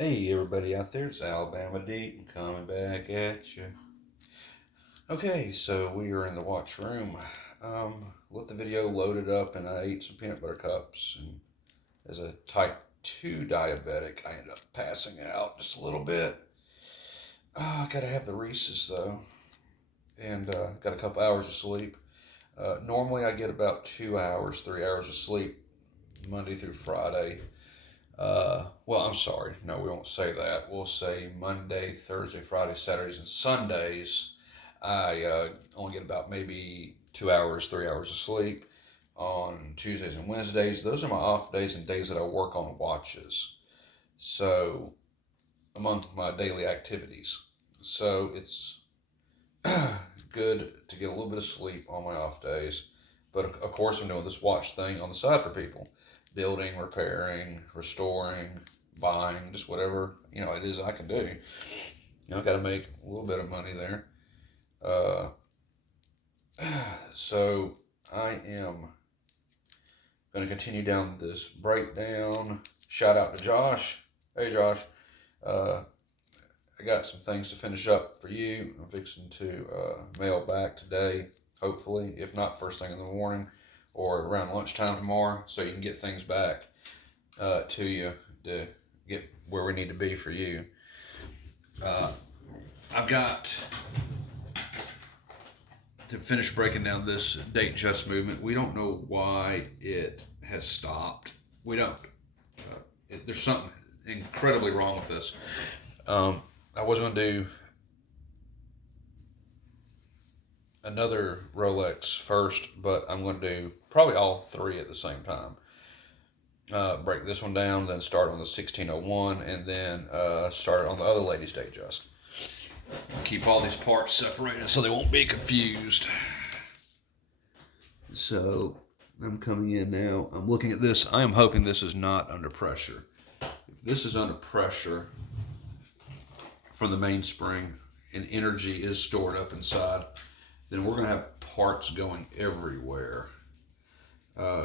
Hey everybody out there, it's Alabama Deep coming back at you. Okay, so we are in the watch room. Let the video loaded up and I ate some peanut butter cups. And as a type 2 diabetic, I ended up passing out just a little bit. I gotta have the Reese's though, and got a couple hours of sleep. Normally I get about 2 hours, 3 hours of sleep Monday through Friday. Well, I'm sorry. No, we won't say that. We'll say Monday, Thursday, Friday, Saturdays, and Sundays. I only get about maybe 2 hours, 3 hours of sleep. On Tuesdays and Wednesdays, those are my off days and days that I work on watches. So, among my daily activities. So, it's good to get a little bit of sleep on my off days. But of course, I'm doing this watch thing on the side for people, building, repairing, restoring, buying, just whatever it is I can do. Got to make a little bit of money there. Uh, so I am going to continue down this breakdown. Shout out to Josh. Hey, Josh. I got some things to finish up for you. I'm fixing to mail back today, hopefully, if not first thing in the morning or around lunchtime tomorrow, so you can get things back to you to get where we need to be for you. I've got to finish breaking down this Datejust movement. We don't know why it has stopped. We don't. There's something incredibly wrong with this. I was going to do another Rolex first, but I'm going to do probably all three at the same time. Break this one down, then start on the 1601, and then start on the other lady's Datejust. Keep all these parts separated so they won't be confused. So I'm coming in now. I'm looking at this. I am hoping this is not under pressure. If this is under pressure from the mainspring and energy is stored up inside, then we're going to have parts going everywhere.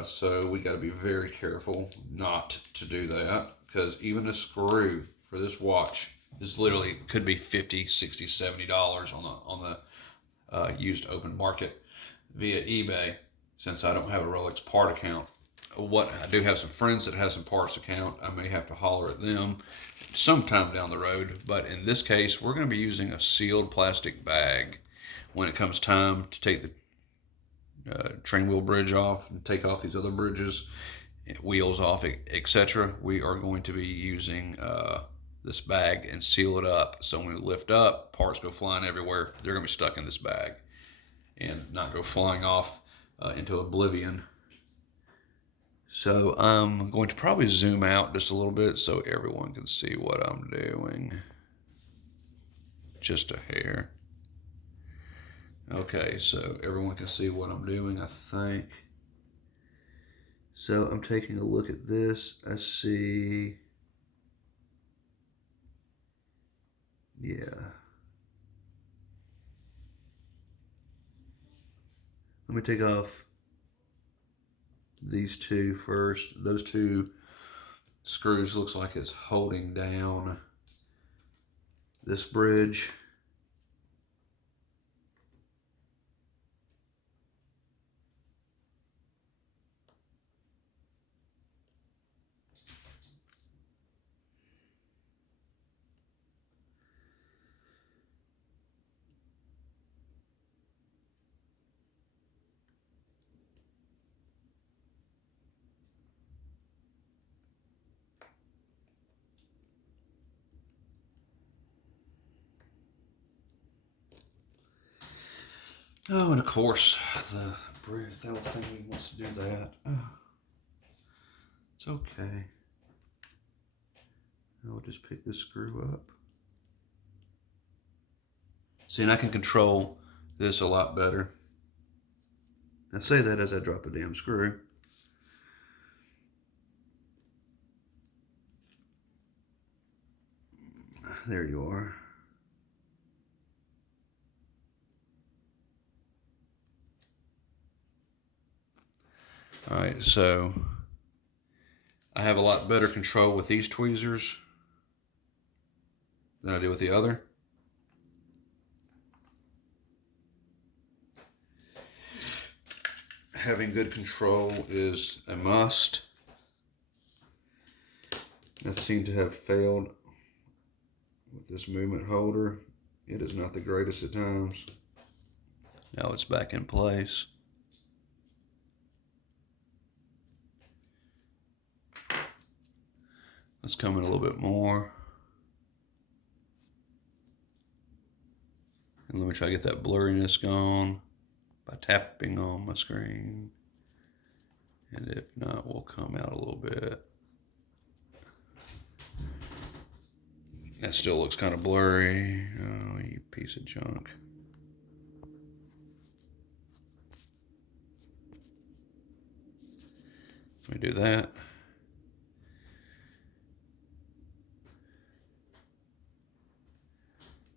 So we got to be very careful not to do that, because even a screw for this watch is literally could be $50, $60, $70 on the used open market via eBay. Since I don't have a Rolex part account, what I do have some friends that have some parts account. I may have to holler at them sometime down the road. But in this case, we're going to be using a sealed plastic bag when it comes time to take the train wheel bridge off and take off these other bridges, wheels off, etc. We are going to be using this bag and seal it up. So when we lift up, parts go flying everywhere. They're going to be stuck in this bag and not go flying off into oblivion. So I'm going to probably zoom out just a little bit so everyone can see what I'm doing. Just a hair. Okay, so everyone can see what I'm doing, I think. So I'm taking a look at this. I see, yeah. Let me take off these two first. Those two screws looks like it's holding down this bridge. Oh, and of course, the little thingy wants to do that. Oh, it's okay. I'll just pick this screw up. See, and I can control this a lot better. I say that as I drop a damn screw. There you are. All right, so I have a lot better control with these tweezers than I do with the other. Having good control is a must. I seem to have failed with this movement holder. It is not the greatest at times. Now it's back in place. Let's come in a little bit more. And let me try to get that blurriness gone by tapping on my screen. And if not, we'll come out a little bit. That still looks kind of blurry. Oh, you piece of junk. Let me do that.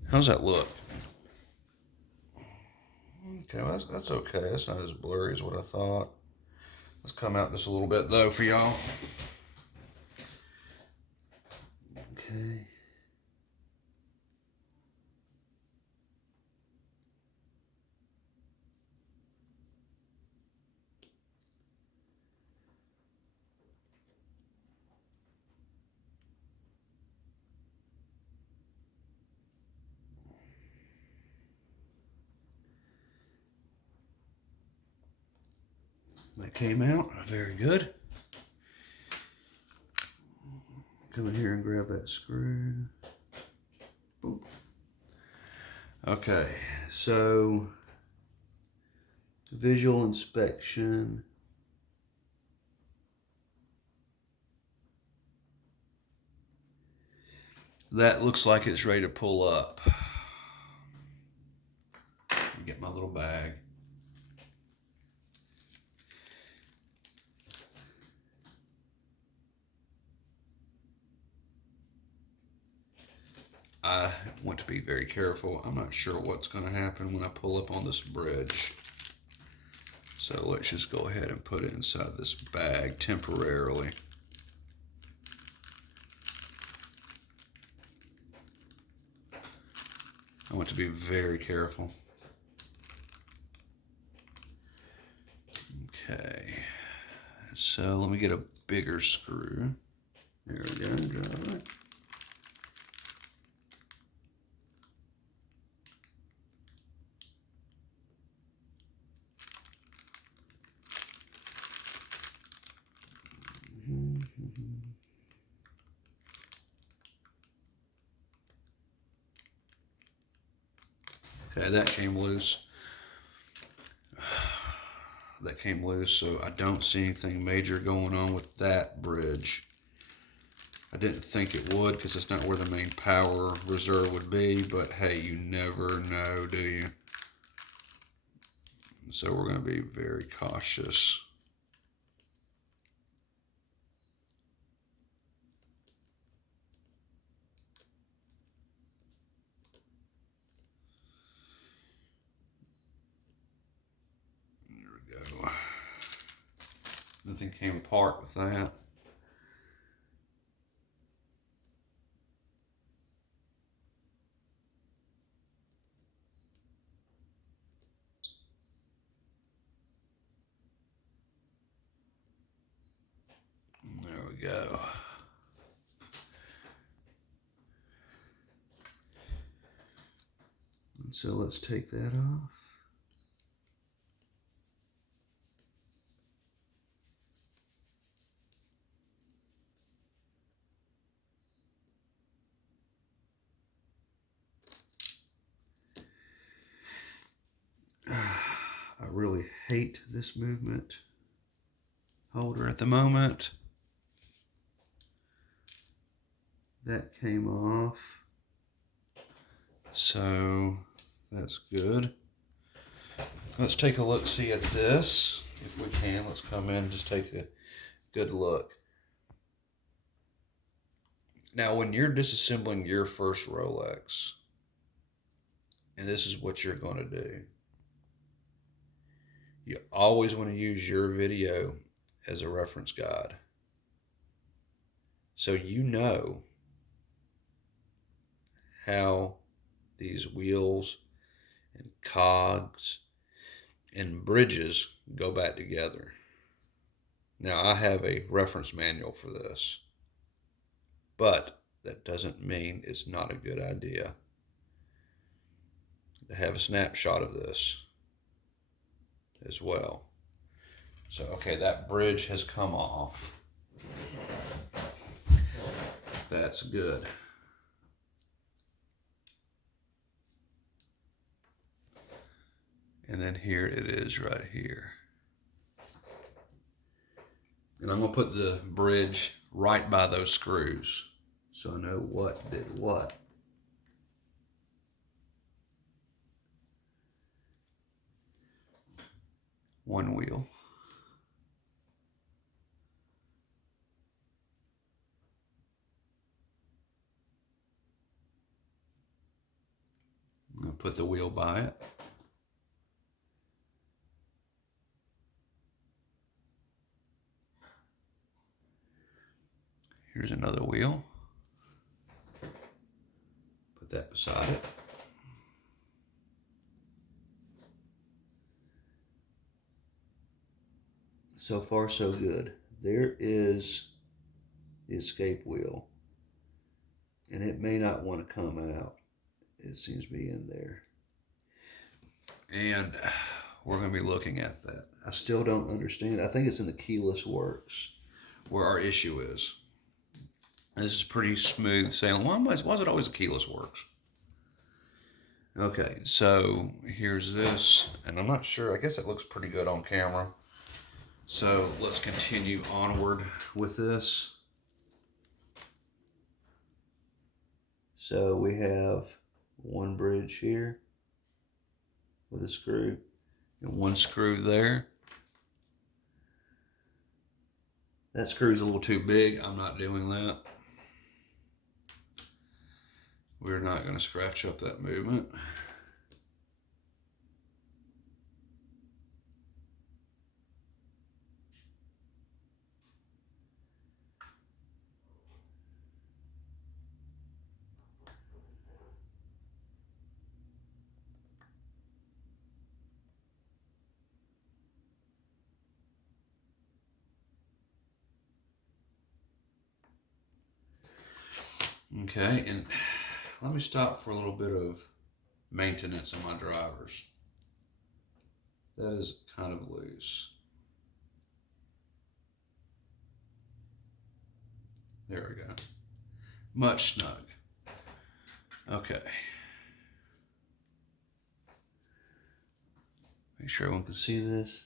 How's that look? Okay, well, that's okay. That's not as blurry as what I thought. Let's come out just a little bit though for y'all. Okay. That came out very good. Come in here and grab that screw. Boop. Okay, so visual inspection. That looks like it's ready to pull up. Get my little bag. I want to be very careful. I'm not sure what's going to happen when I pull up on this bridge. So let's just go ahead and put it inside this bag temporarily. I want to be very careful. Okay, so let me get a bigger screw. There we go, drop it. Okay, that came loose. That came loose, so I don't see anything major going on with that bridge. I didn't think it would because it's not where the main power reserve would be, but hey, you never know, do you? So we're going to be very cautious. There we go. Nothing came apart with that. There we go. And so let's take that off. I really hate this movement holder at the moment. That came off. So that's good. Let's take a look, see at this. If we can, let's come in and just take a good look. Now, when you're disassembling your first Rolex, and this is what you're going to do, you always want to use your video as a reference guide. So you know how these wheels and cogs and bridges go back together. Now, I have a reference manual for this, but that doesn't mean it's not a good idea to have a snapshot of this as well. So, okay, that bridge has come off. That's good. And then here it is right here. And I'm going to put the bridge right by those screws so I know what did what. One wheel. I'm going to put the wheel by it. Here's another wheel. Put that beside it. So far, so good. There is the escape wheel, and it may not want to come out. It seems to be in there. And we're going to be looking at that. I still don't understand. I think it's in the keyless works where our issue is. And this is pretty smooth sailing. Why is it always a keyless works? Okay, so here's this, and I'm not sure. I guess it looks pretty good on camera. So let's continue onward with this. So we have one bridge here with a screw and one screw there. That screw's a little too big. I'm not doing that. We're not going to scratch up that movement. Okay, and let me stop for a little bit of maintenance on my drivers. That is kind of loose. There we go. Much snug. Okay. Make sure everyone can see this.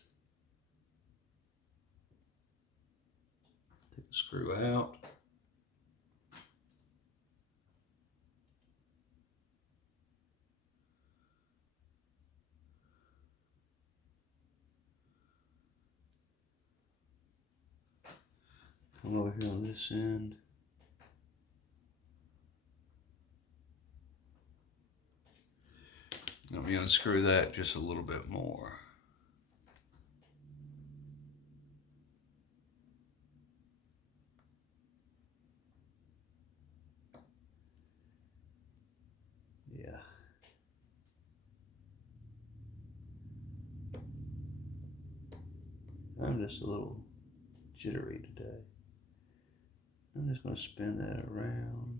Take the screw out. Come over here on this end. Let me unscrew that just a little bit more. Yeah. I'm just a little jittery today. I'm just going to spin that around.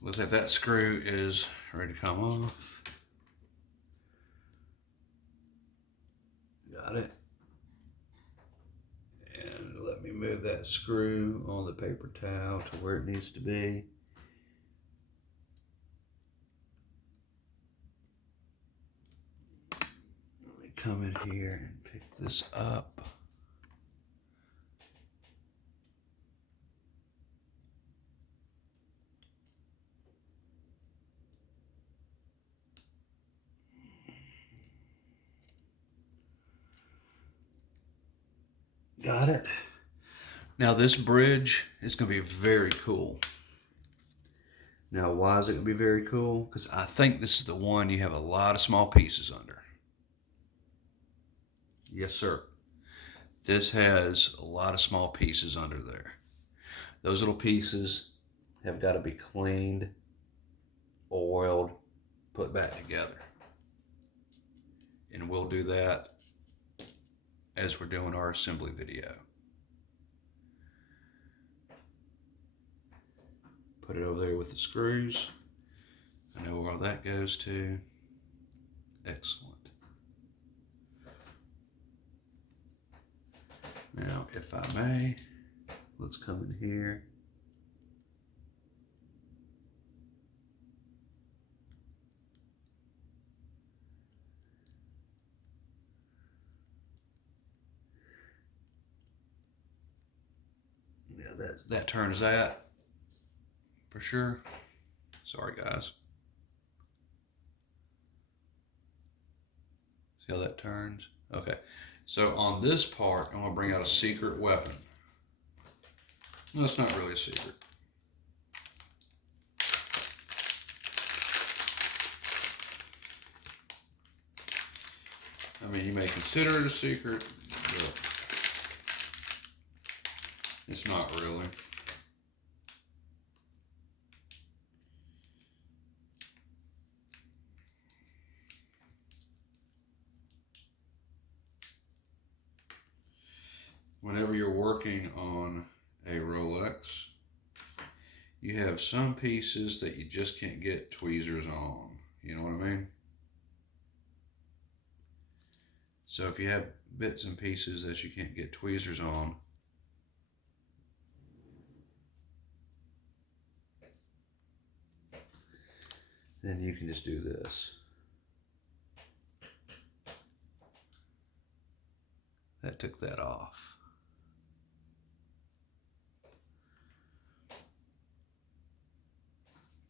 Looks like that screw is ready to come off. Got it. And let me move that screw on the paper towel to where it needs to be. Let me come in here and pick this up. Got it. Now this bridge is going to be very cool. Now why is it going to be very cool? Because I think this is the one you have a lot of small pieces under. Yes, sir. This has a lot of small pieces under there. Those little pieces have got to be cleaned, oiled, put back together. And we'll do that as we're doing our assembly video. Put it over there with the screws. I know where all that goes to. Excellent. Now, if I may, let's come in here. Yeah, that turns that for sure. Sorry, guys. See how that turns? Okay. So on this part, I'm going to bring out a secret weapon. No, it's not really a secret. I mean, you may consider it a secret, but it's not really. Whenever you're working on a Rolex, you have some pieces that you just can't get tweezers on. You know what I mean? So if you have bits and pieces that you can't get tweezers on, then you can just do this. That took that off.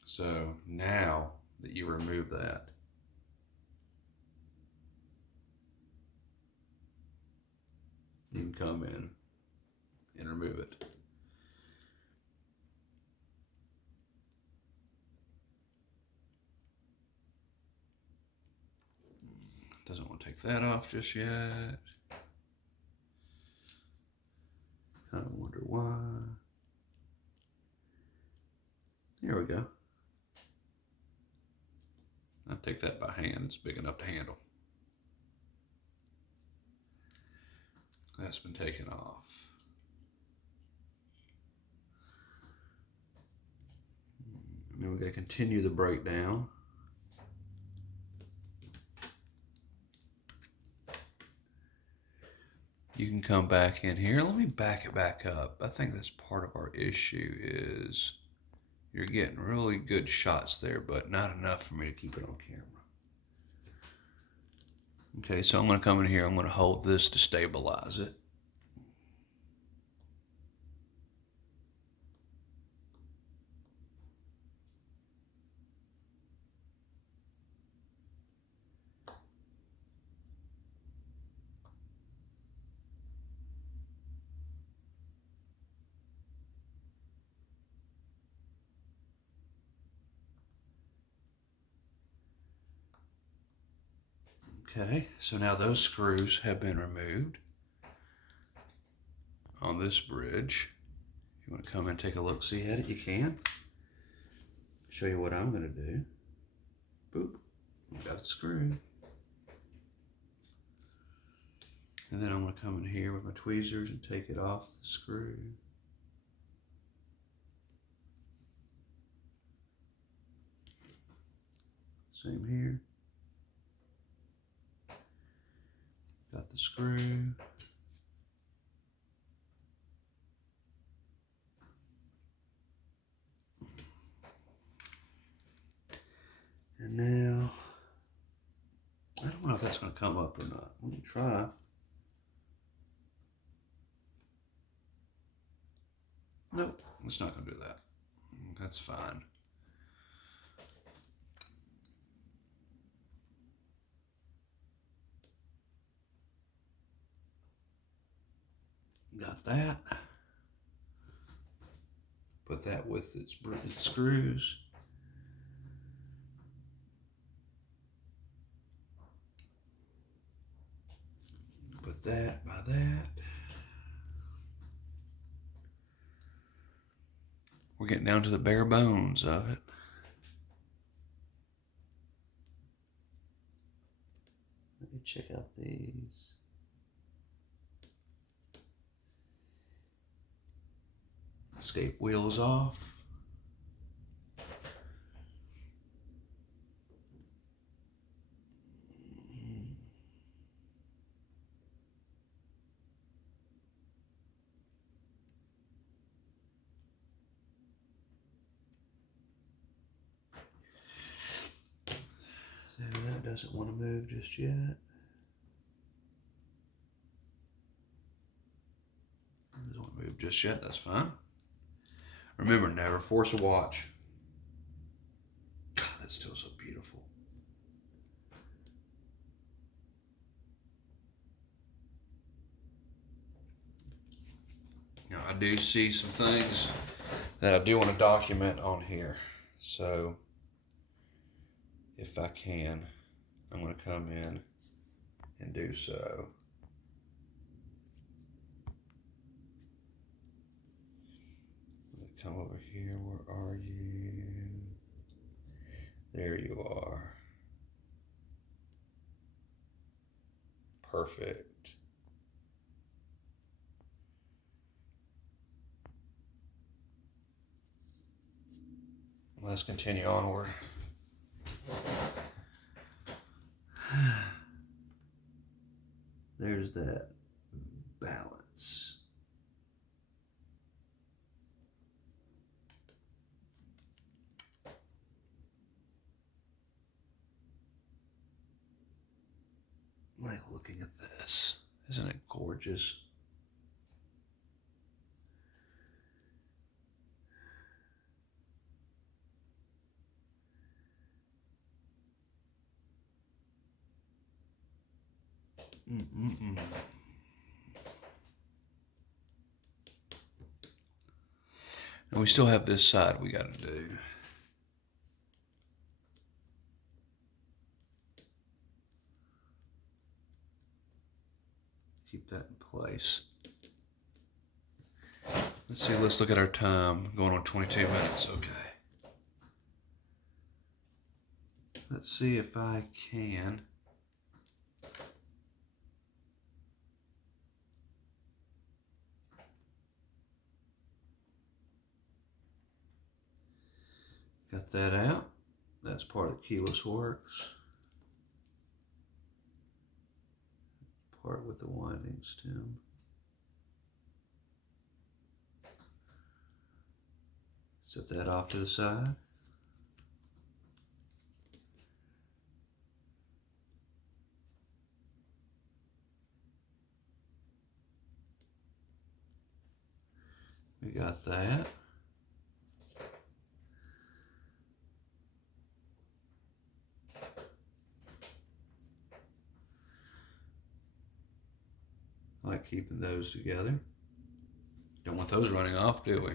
So now that you remove that, you can come in and remove it. Doesn't want to take that off just yet. Kind of wonder why. There we go. I'll take that by hand. It's big enough to handle. That's been taken off. And then we're going to continue the breakdown. You can come back in here. Let me back it back up. I think that's part of our issue is you're getting really good shots there, but not enough for me to keep it on camera. Okay, so I'm going to come in here. I'm going to hold this to stabilize it. Okay, so now those screws have been removed on this bridge. If you want to come and take a look-see at it, you can. Show you what I'm going to do. Boop, got it screwed. And then I'm going to come in here with my tweezers and take it off the screw. Same here. Got the screw. And now, I don't know if that's going to come up or not. Let me try. Nope, it's not going to do that. That's fine. Got that. Put that with its screws. Put that by that. We're getting down to the bare bones of it. Let me check out these. Escape wheel is off. So that doesn't want to move just yet. Doesn't want to move just yet, that's fine. Remember, never force a watch. God, that's still so beautiful. Now, I do see some things that I do want to document on here. So, if I can, I'm going to come in and do so. Come over here. Where are you? There you are. Perfect. Let's continue onward. There's that balance. Like looking at this. Isn't it gorgeous? Mm-mm-mm. And we still have this side we got to do. Keep that in place. Let's see, let's look at our time. Going on 22 minutes, okay. Let's see if I can. Got that out. That's part of the keyless works. Part with the winding stem. Set that off to the side. We got that. I like keeping those together. Don't want those running off, do we?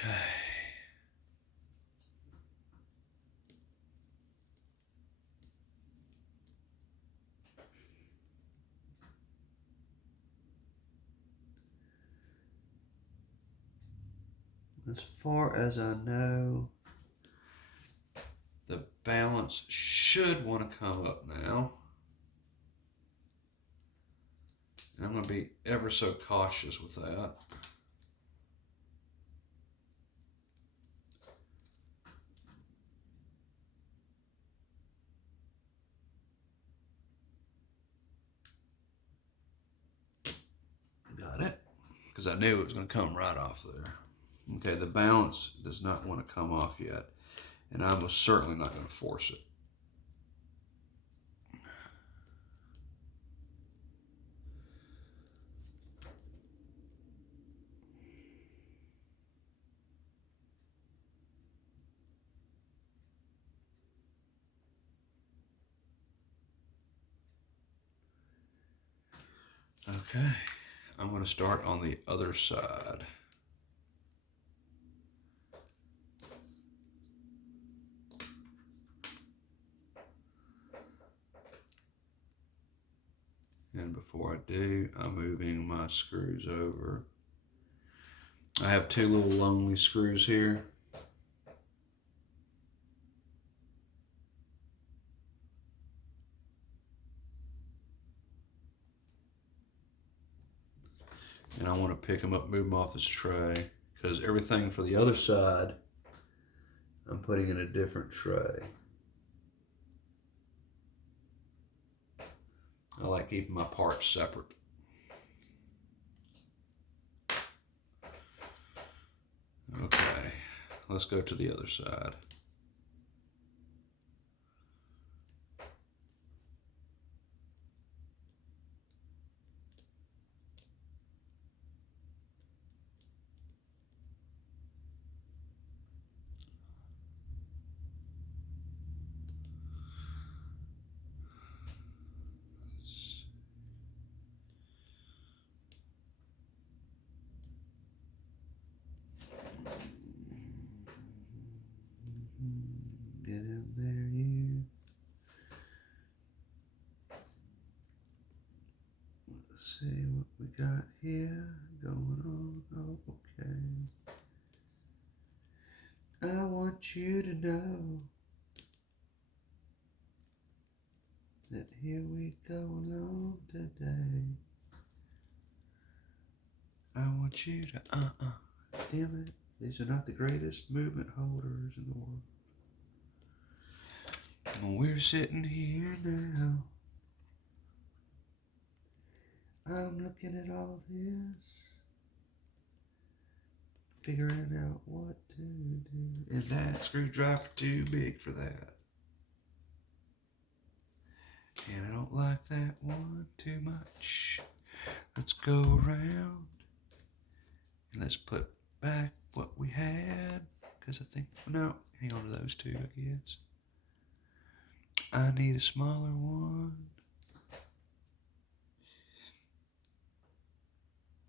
Okay. As far as I know, The balance should want to come up now. And I'm going to be ever so cautious with that. Got it. Because I knew it was going to come right off there. Okay, the balance does not want to come off yet. And I'm most certainly not going to force it. Okay, I'm going to start on the other side. And before I do, I'm moving my screws over. I have two little lonely screws here. And I want to pick them up, move them off this tray, because everything for the other side, I'm putting in a different tray. I like keeping my parts separate. Okay, let's go to the other side. Get in there, you. Let's see what we got here going on. Oh, okay. I want you to know that here we go along today. I want you to, Damn it. These are not the greatest movement holders in the world. And we're sitting here now. I'm looking at all this, figuring out what to do. Is that screwdriver too big for that? And I don't like that one too much. Let's go around and let's put back what we had. Because I think, no, hang on to those two, I guess. I need a smaller one.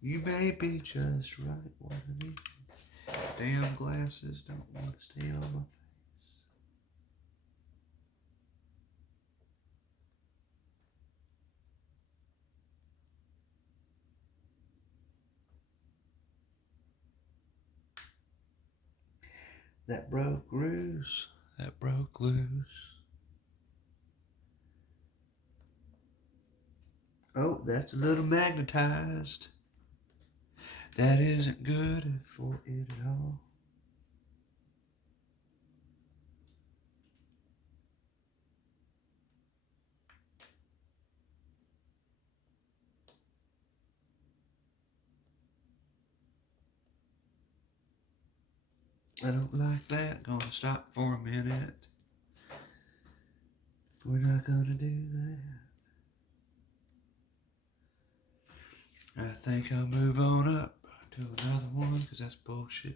You may be just right, what I need. Damn glasses don't want to stay on my face. That broke loose. That broke loose. Oh, that's a little magnetized. That isn't good for it at all. I don't like that. Gonna stop for a minute. We're not gonna do that. I think I'll move on up to another one because that's bullshit.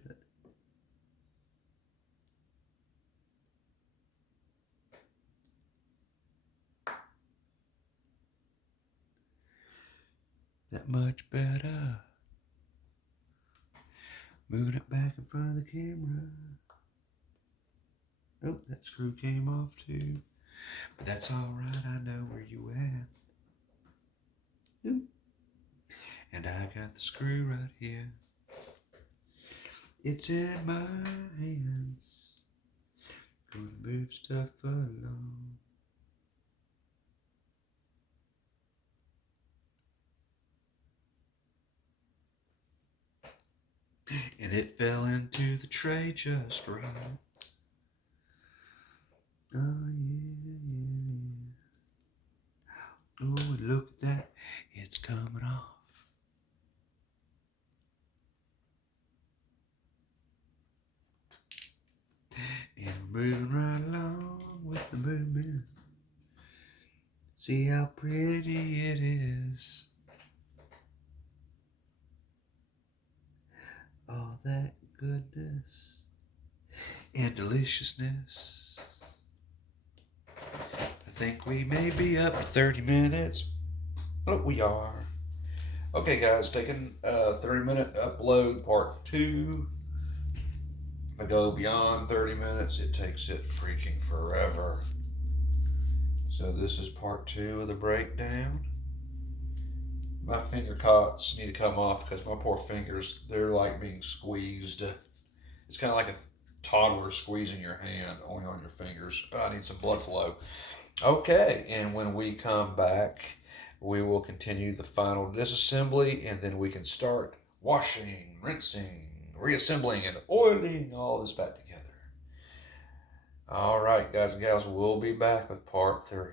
That much better. Moving it back in front of the camera. Oh, that screw came off too. But that's alright, I know where you at. Ooh. And I got the screw right here. It's in my hands. Gonna move stuff along. And it fell into the tray just right. Oh yeah. Oh, and look at that. It's coming off. And we're moving right along with the movement. See how pretty it is. All that goodness and deliciousness. I think we may be up to 30 minutes. Oh, we are. Okay, guys, taking a 30-minute upload, part 2. If I go beyond 30 minutes, it takes it freaking forever. So this is part 2 of the breakdown. My finger cots need to come off because my poor fingers, they're like being squeezed. It's kind of like a toddler squeezing your hand, only on your fingers. Oh, I need some blood flow. Okay, and when we come back, we will continue the final disassembly, and then we can start washing, rinsing, reassembling, and oiling all this back together. All right, guys and gals, we'll be back with part 3.